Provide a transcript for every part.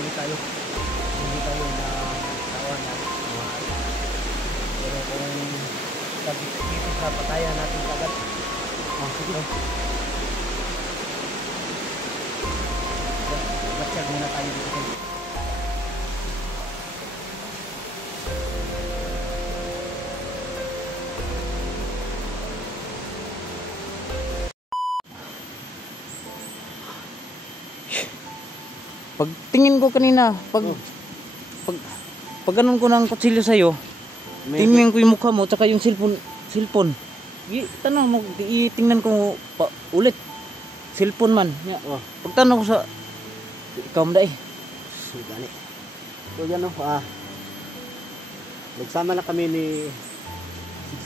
huli tayo. Huli tayo na kawan na. Pero kung pag-itis na patayan natin agad. Sige. Batyag muna tayo dito. Pagtingin ko kanina, pag ganun ko ng kutsilyo sa'yo, tingnan ko yung mukha mo, tsaka yung cellphone. Tanong mo, tingnan ko pa, ulit. Cellphone man. Pagtanong ko sa, ikaw mo dahi. Gani. So yan o, nagsama na kami ni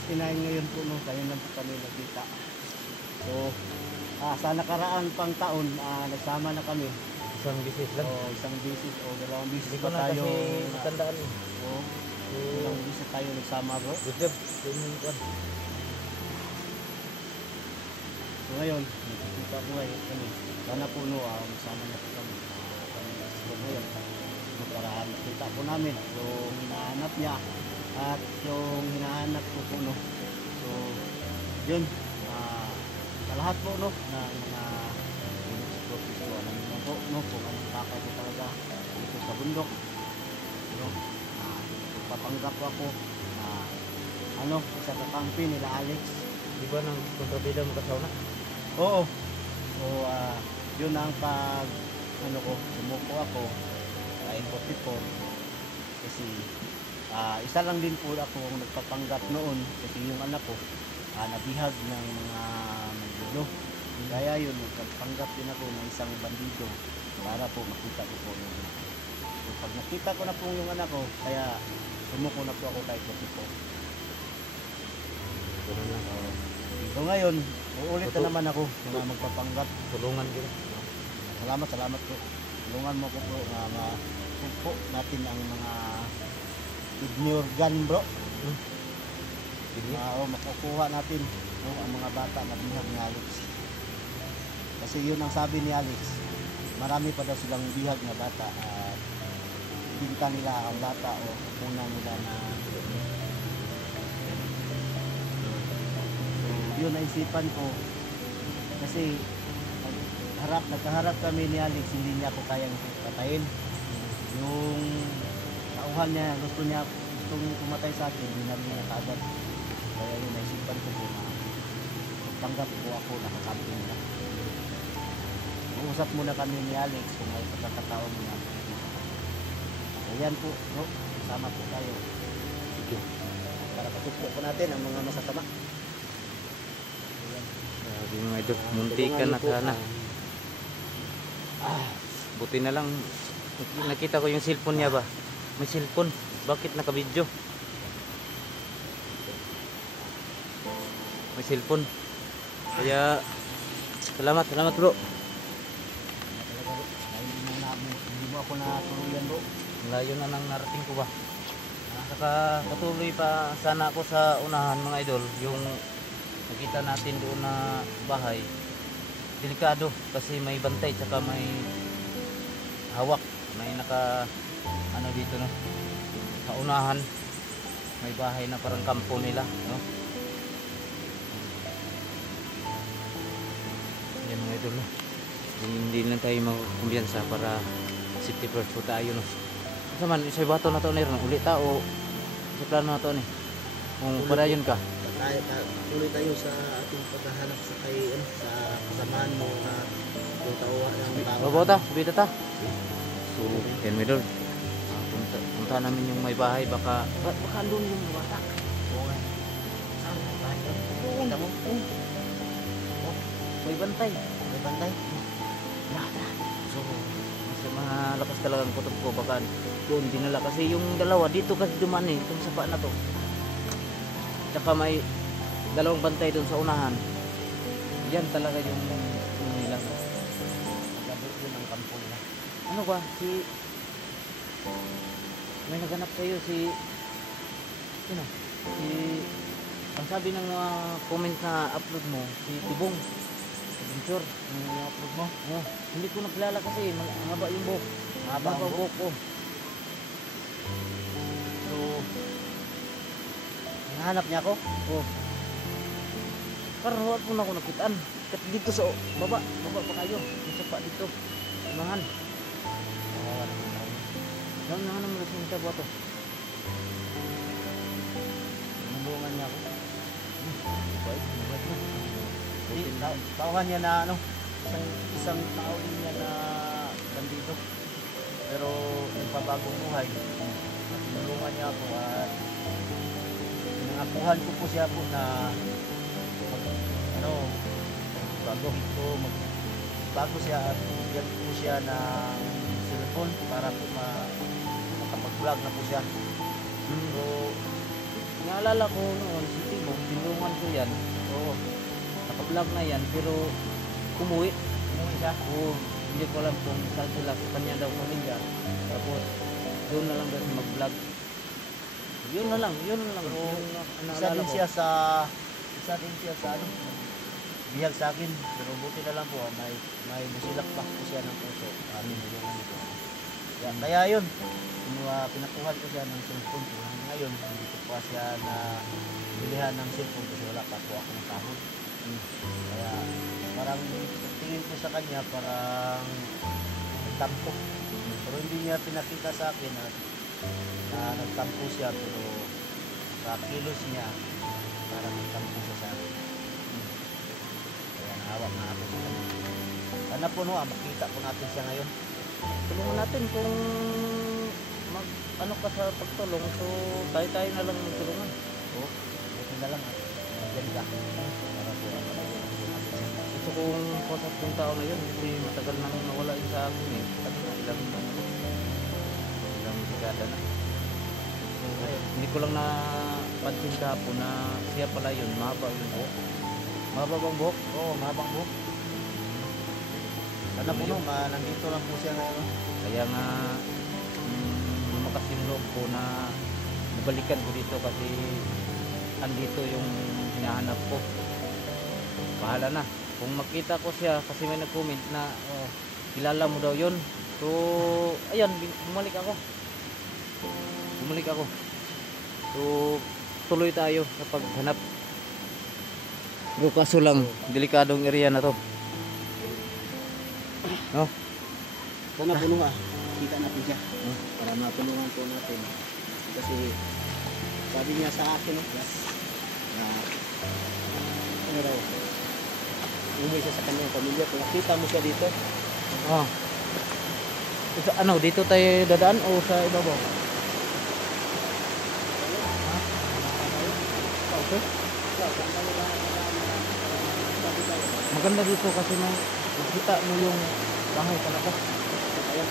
69 ngayon po, no? Kaya lang po kami nagkita. So, sa nakaraan pang taon, nagsama na kami. Isang bisis lang. Isang bisis o dalawang bisis Hindi ko pa na tayo. kasi matandaan. Dalawang bisis tayo nagsama, bro. Good job. So ngayon, nakikita ko ngayon kami. Sana po no, magsama na po kami. So ngayon, para nakita po namin yung hinahanap niya at yung hinahanap ko po, no. So, yun, sa lahat po, no, na mga po, no, kung anong baka po talaga dito sa bundok, no, papanggap po ako sa kakampi nila Alex. Di ba nang kontrabida mo kasauna? Oo. So, yun ang pag sumuko ako sa M44 kasi isa lang din po ako nagpapanggap noon kasi yung anak ko nabihag ng mga mandulo. Kaya yun, nagpanggap din ako ng isang bandido para po makita ko po yung anak ko. So, pag nakita ko na po yung anak ko, kaya sumuko na po ako kahit pati po. So ngayon, uulit na naman ako na magpapanggap. Tulungan din. Salamat po. Tulungan mo ko po na mapugpo natin ang mga kidney organ, bro. Makukuha natin ang mga bata na bihag ni Alex. Kasi yun ang sabi ni Alex, marami pa daw silang bihag na bata at binta nila ang bata o una nila na so, yun naisipan ko kasi nagkaharap kami ni Alex, hindi niya ako kayang patayin. Yung nauhan niya, gustong pumatay sa akin, binali niya kaagad. Kaya yun naisipan ko po na magpanggap po ako nakakampi nila. Uusap muna kami ni Alex kung may pagkakataon niya. Ayan po, bro. Sama po tayo. Sige. Para patukpo po natin ang mga masasama. Sabi mga idol, munti ka na sana. Buti na lang nakita ko yung cellphone niya ba. May cellphone. Bakit naka-video? May cellphone. Kaya salamat bro. Hindi mo ako natuluyan, bro. Layo na nang narating ko ba. Saka patuloy pa sana ako sa unahan mga idol. Yung nakita natin doon na bahay. Delikado kasi may bantay tsaka may hawak. May naka dito no. Sa unahan may bahay na parang kampo nila, no. Yan mga idol, no? Hindi lang tayo magkumbiyansa para safety first po tayo, no. Kasi man, isa bato na to na rin, ulit ta o sa plano na to ni. Kung padayon ka. Tuloy tayo sa ating paghahanap sa sa kasamahan mo na yung tawa ng tao. Babota, subita ta. So, yan mga idol. Punta namin yung may bahay, baka doon yung bata. Oo nga. Saan? Bahay doon? Kita mo? May bantay. May bantay? So, mas malakas talagang kutob ko, baka doon dinala kasi yung dalawa dito kasi dumaan itong sapa na to. Tsaka may dalawang bantay doon sa unahan. Yan talaga yung nila. Yun ang kampo nila. Ano ba? May naganap sa'yo ang sabi ng mga comment na upload mo, si Tibong. adventure. Yung i-upload mo? Oh, hindi ko nakilala kasi mahaba yung buhok. Mahaba ang buhok. ko. So, hinahanap niya ako? Oh. Parang wala po na ako nakitaan. Kat dito sa baba pa kayo. Yung sapa dito. Unahan. Oo, ano mo tayo. Lang na naman nagsinta po ito. Nulungan niya ako. Mabait na. Hindi, tauhan niya na ano, isang tao din niya na bandido. Pero nagpabagong buhay. At tinulungan niya ako at pinangakuhan ko po siya po na bago siya at bigyan po siya ng cellphone para po makapag-vlog na po siya. So, naalala ko noon, si Timo, tinulungan ko yan. Oo, Naka-vlog na yan, pero umuwi. umuwi siya. Oo, hindi ko alam kung saan sila. Sa kanya daw pamilya. Tapos, doon na lang daw siya mag-vlog. Yun na lang. Pero isa din siya sa ano, bihag sa akin. Pero buti na lang po, may busilak pa po siya ng puso. Tinulungan nito. Kaya yun, pinakuhan ko siya ng cellphone ko. Ngayon, hindi ko pa siya na bilihan ng cellphone kasi wala pa po ako ng sahod. Kaya parang tingin ko sa kanya parang nagtampo. Pero hindi niya pinakita sa akin na nagtampo siya, pero sa kilos niya parang nagtampo siya sa akin. Kaya nahawak na ako sa kanya. Sana po makita po natin siya ngayon. Tulungan natin kung ano ka sa pagtulong. So, tayo na lang magtulungan. Oo, buti na lang nandiyan ka. Para po Gusto kong kausap yung tao na yun kasi matagal nang nawala yun sa akin eh. Kasi na ilang dekada na. So, hindi ko lang napansin kahapon na siya pala yun, mahaba yung buhok. Mahaba bang buhok? Oo, mahabang buhok. Sana po nandito lang po siya ngayon. Kaya nga lumakas yung loob ko na balikan ko dito kasi andito yung hinahanap ko. Bahala na. Kung makita ko siya kasi may nag-comment na kilala mo daw yun. So, ayan, bumalik ako. So, tuloy tayo sa paghanap. Pero kaso lang, delikadong area na to. No? Sana po kita natin siya. Para matulungan po natin. Kasi sabi niya sa akin na ano daw, umuwi siya sa kanyang pamilya. Kung nakita mo siya dito, Ano, dito tayo dadaan o sa ibabaw? okay? Maganda dito kasi makita mo yung bahay talaga. Ayan.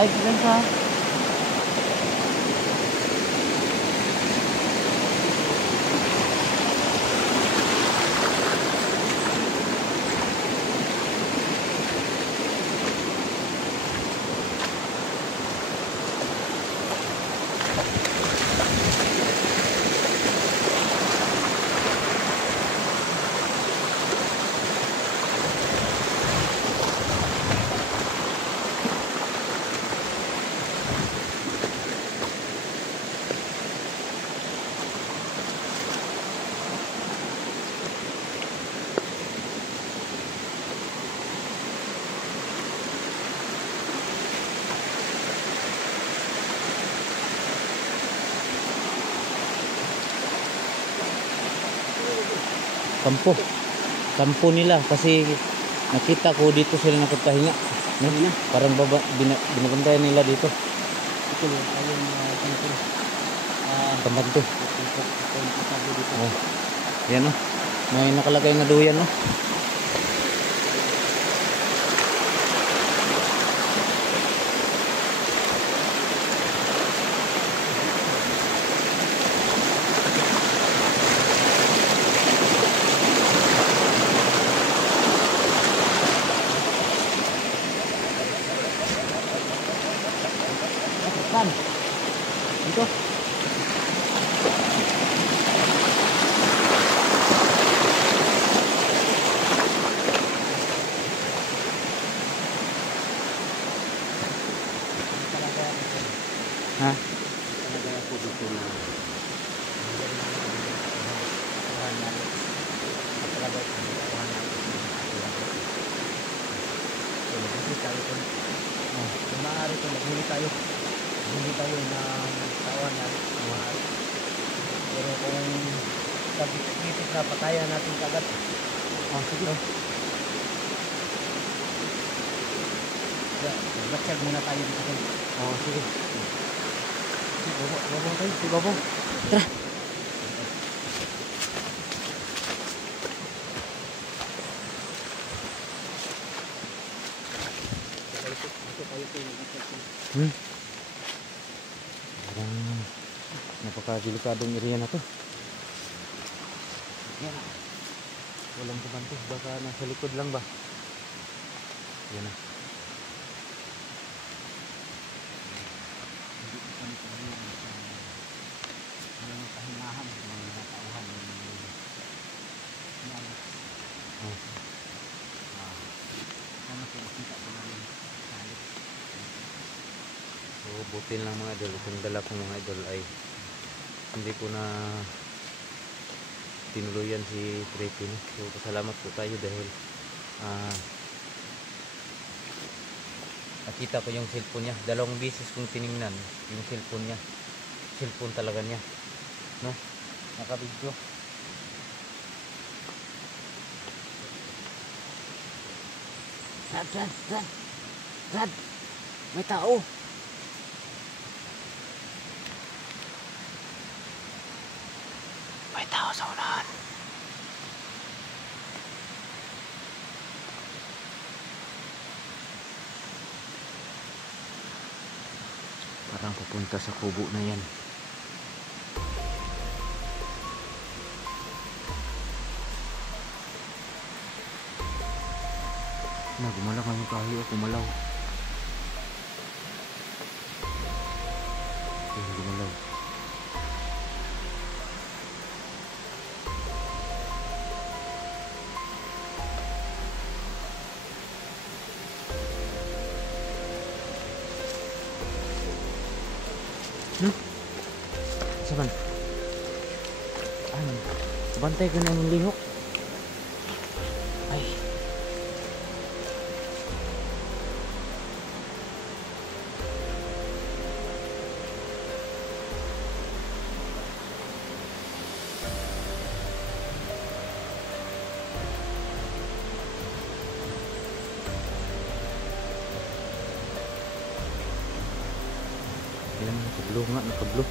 Ay, ganda. Kampo nila kasi nakita ko dito sila nakatahinga. No? Parang binabantayan nila dito. Ito yung ayun dito. Pambanto. Ito dito. Oh. Yan no. May nakalagay na duyan no. Saan? Dito. Ha? Talaga ako dito na kung maaari ito, maghuli tayo. Maghuli tayo ng tawanan. Pero kung pag-ipit na patayan natin kagad. Sige. Mag-check muna tayo dito. Sige. Babong tayo. Si Babong. Tara. Parang napaka-delikadong area na to. Yan. Walang pumanto. Baka nasa likod lang ba? Yan na. So, butin lang mga idol. Itong dala kong mga idol ay hindi ko na tinuluyan si Preppy. So, pasalamat po tayo dahil nakita ko yung cellphone niya. Dalawang beses kong tiningnan yung cellphone niya. Cellphone talaga niya. No? Naka-video. Rad! May tao! May tao sa unahan. Parang pupunta sa kubo na yan. Gumalaw kami kahiyo, kumalaw. Gumalaw. Saban? Bantay ko na yung lihok. Ay. Yan, nakablo nga, nakablo.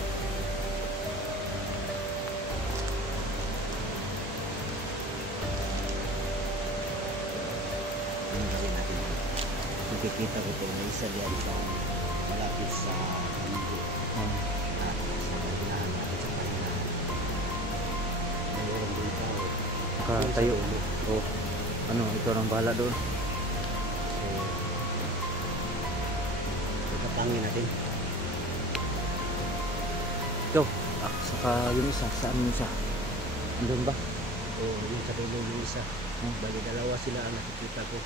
Nakikita ko ito na isa diyan sa malapit sa kambo. Sa unahan at sa kanan. Mayroon din tao. Nakatayo. Oh, ano, ito ang bahala doon. So, itatangin natin. Ito, saka yung isa, saan yung isa? Andun ba? O yung sa dulo yung isa. Bali dalawa sila ang nakikita ko.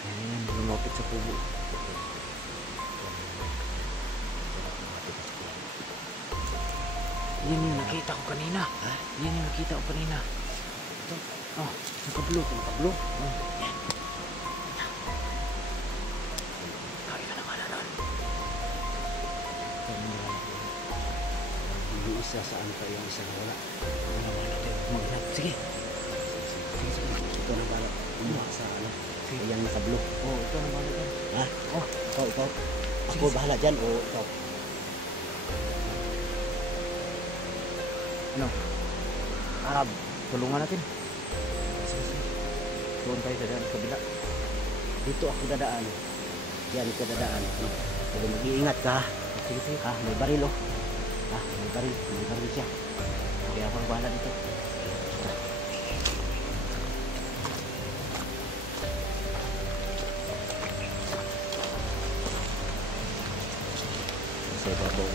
Ayan, lumapit sa kubo. Yan yung nakita ko kanina. Ha? Yan yung nakita ko kanina. Ito. Oh, nakablo. Nakablo. Yan. Kaya ka naman nun. Yung isa saan pa yung isa na wala. Maghanap. Sige. Ito na pala. kumuha sa ano. Yan sa blue. Oh, ito na ba ito? Ha? Oh, ikaw. Ako bahala dyan o ikaw. Ano? Tulungan natin. Doon tayo sa daan, kabila. Dito ako dadaan. Yan ka dadaan. Pero mag-iingat ka. Sige, sige. Ha, may baril oh. Ha, may baril siya. Kaya ako bahala dito. Sa babaw.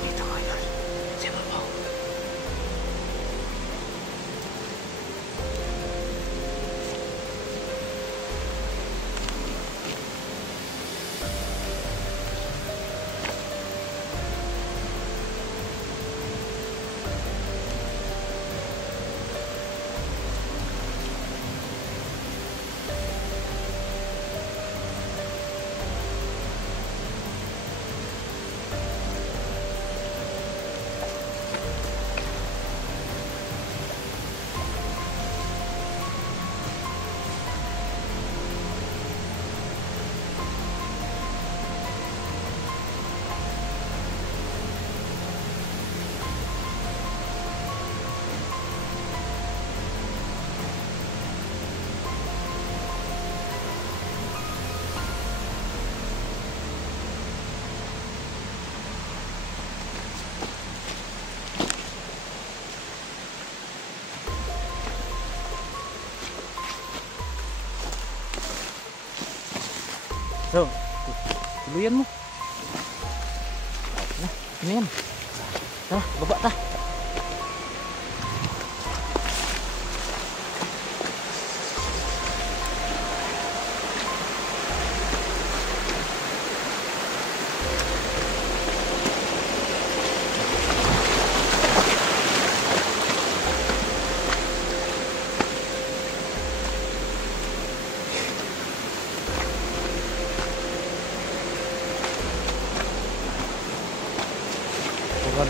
Dito ngayon. Sa babaw. So, tuluyan mo. Nah, ini kan. Tara, baba ta. Bukan